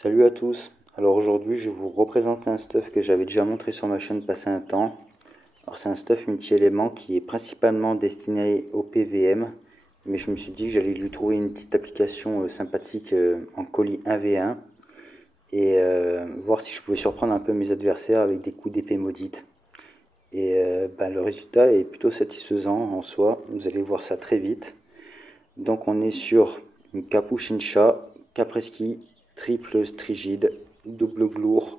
Salut à tous. Alors aujourd'hui, je vais vous représenter un stuff que j'avais déjà montré sur ma chaîne passé un temps. Alors c'est un stuff multi-éléments qui est principalement destiné au PVM, mais je me suis dit que j'allais lui trouver une petite application sympathique en colis 1v1 et voir si je pouvais surprendre un peu mes adversaires avec des coups d'épée maudite. Et le résultat est plutôt satisfaisant en soi, vous allez voir ça très vite. Donc on est sur une Capuchincha, Capreschi, triple strigide, double glour.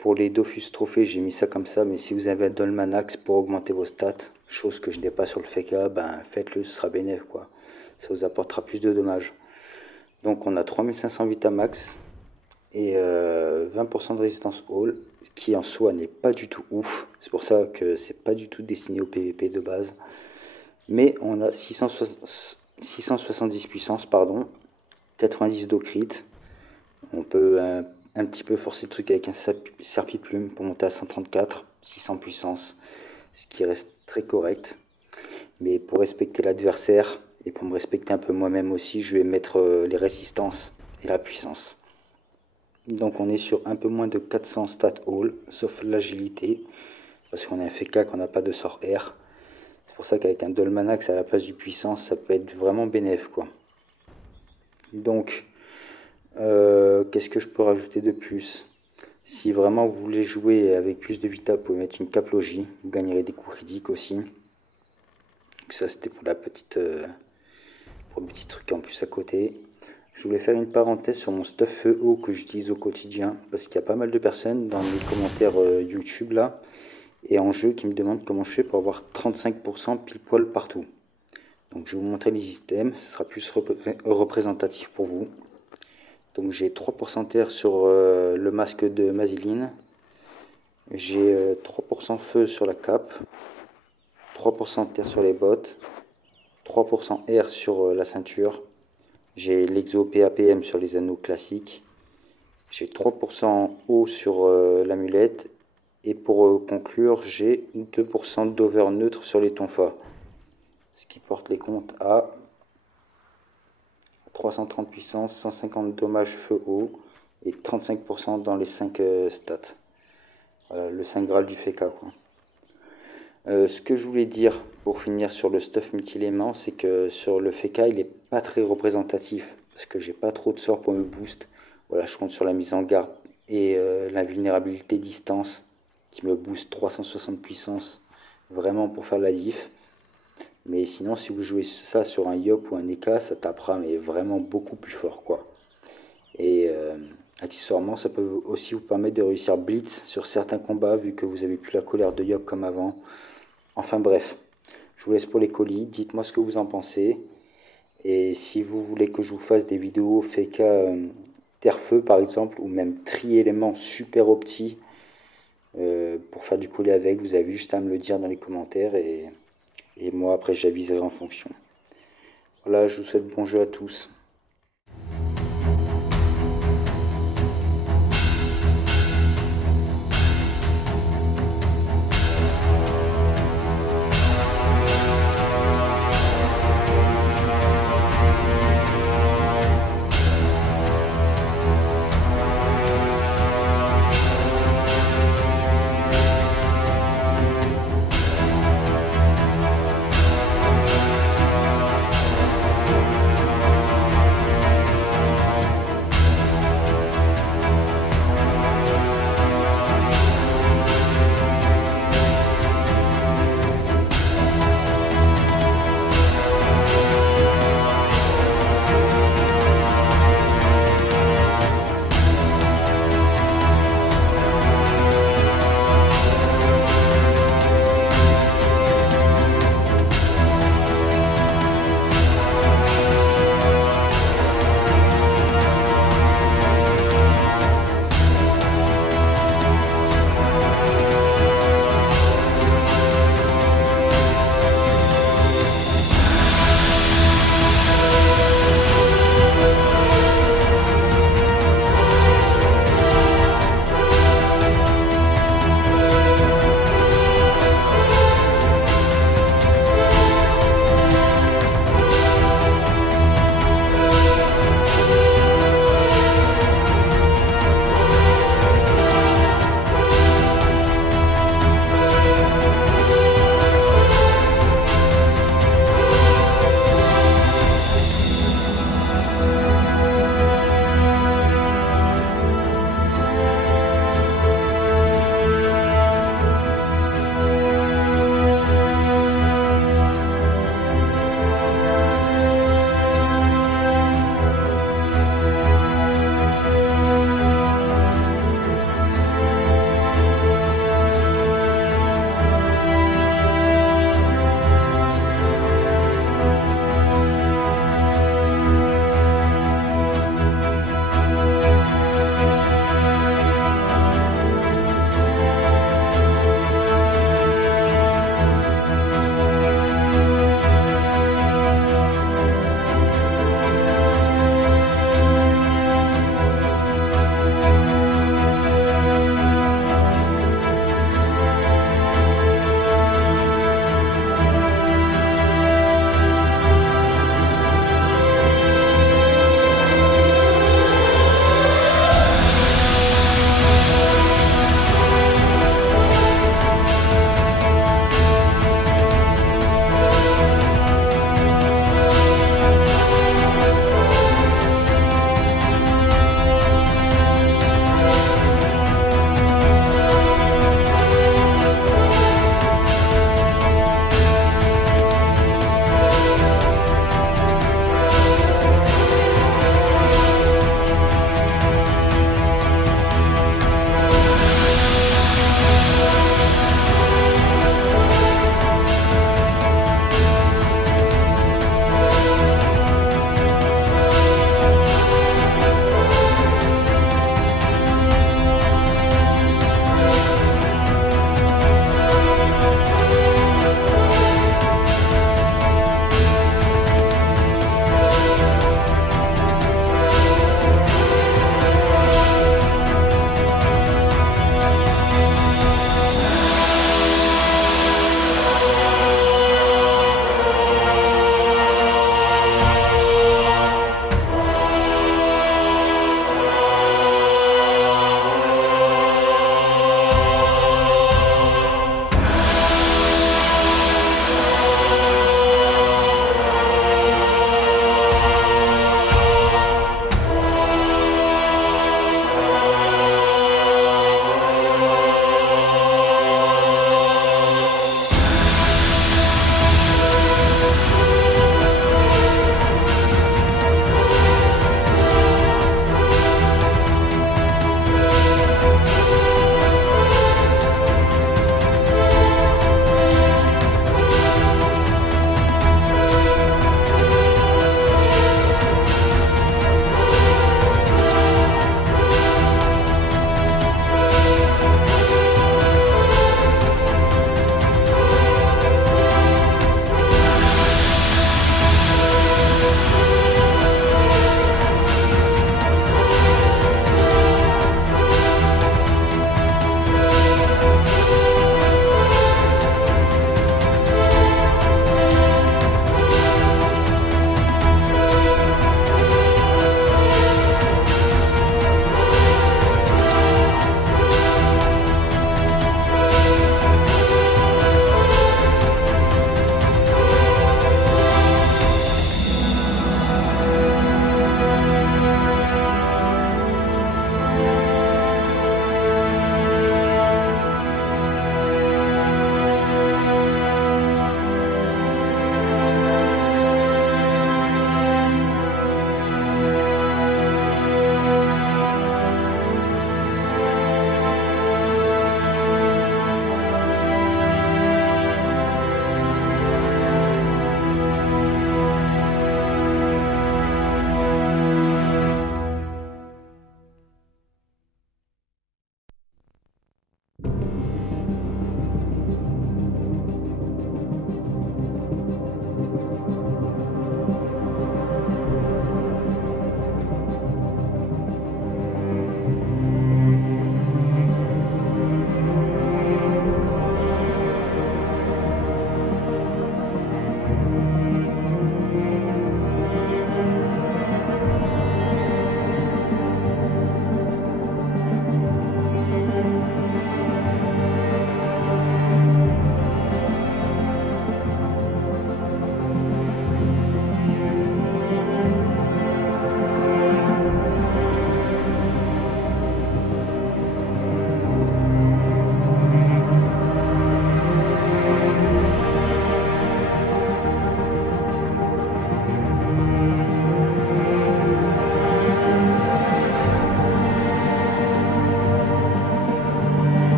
Pour les Dofus trophées, j'ai mis ça comme ça, mais si vous avez un Dolmanax pour augmenter vos stats, chose que je n'ai pas sur le FK, faites-le, ce sera bénéf quoi. Ça vous apportera plus de dommages. Donc on a 3500 Vitamax et 20% de résistance all, ce qui en soi n'est pas du tout ouf. C'est pour ça que c'est pas du tout destiné au PVP de base. Mais on a 670 puissance, pardon, 90 d'eau crit. On peut un petit peu forcer le truc avec un serpiplume pour monter à 134, 600 puissance, ce qui reste très correct. Mais pour respecter l'adversaire et pour me respecter un peu moi-même aussi, je vais mettre les résistances et la puissance. Donc on est sur un peu moins de 400 stats all, sauf l'agilité, parce qu'on a un FK qu'on n'a pas de sort R. C'est pour ça qu'avec un Dolmanax à la place du puissance, ça peut être vraiment bénéf quoi. Donc, qu'est-ce que je peux rajouter de plus? Si vraiment vous voulez jouer avec plus de vita, vous pouvez mettre une caplogie, vous gagnerez des coups critiques aussi. Donc ça c'était pour la petite, pour le petit truc en plus à côté. Je voulais faire une parenthèse sur mon stuff feu haut que j'utilise au quotidien, parce qu'il y a pas mal de personnes dans mes commentaires YouTube là, et en jeu qui me demandent comment je fais pour avoir 35% pile poil partout. Donc je vais vous montrer les systèmes, ce sera plus représentatif pour vous. Donc j'ai 3% terre sur le masque de Maziline. J'ai 3% feu sur la cape. 3% terre sur les bottes. 3% air sur la ceinture. J'ai l'exo PAPM sur les anneaux classiques. J'ai 3% eau sur l'amulette. Et pour conclure, j'ai 2% d'over neutre sur les tonfas. Ce qui porte les comptes à 330 puissance, 150 dommages feu haut et 35% dans les 5 stats. Voilà, le 5 Graal du FK quoi. Ce que je voulais dire pour finir sur le stuff multi-éléments, c'est que sur le FK il n'est pas très représentatif parce que j'ai pas trop de sorts pour me boost. Voilà, je compte sur la mise en garde et l'invulnérabilité distance qui me booste 360 puissance vraiment pour faire la diff. Mais sinon, si vous jouez ça sur un Yop ou un Eka, ça tapera mais vraiment beaucoup plus fort quoi. Et accessoirement, ça peut aussi vous permettre de réussir Blitz sur certains combats vu que vous avez plus la colère de Yop comme avant. Enfin bref, je vous laisse pour les colis. Dites-moi ce que vous en pensez. Et si vous voulez que je vous fasse des vidéos FK terre-feu par exemple, ou même tri-éléments super opti pour faire du colis avec, vous avez juste à me le dire dans les commentaires et moi après j'aviserai en fonction. Voilà, je vous souhaite bon jeu à tous.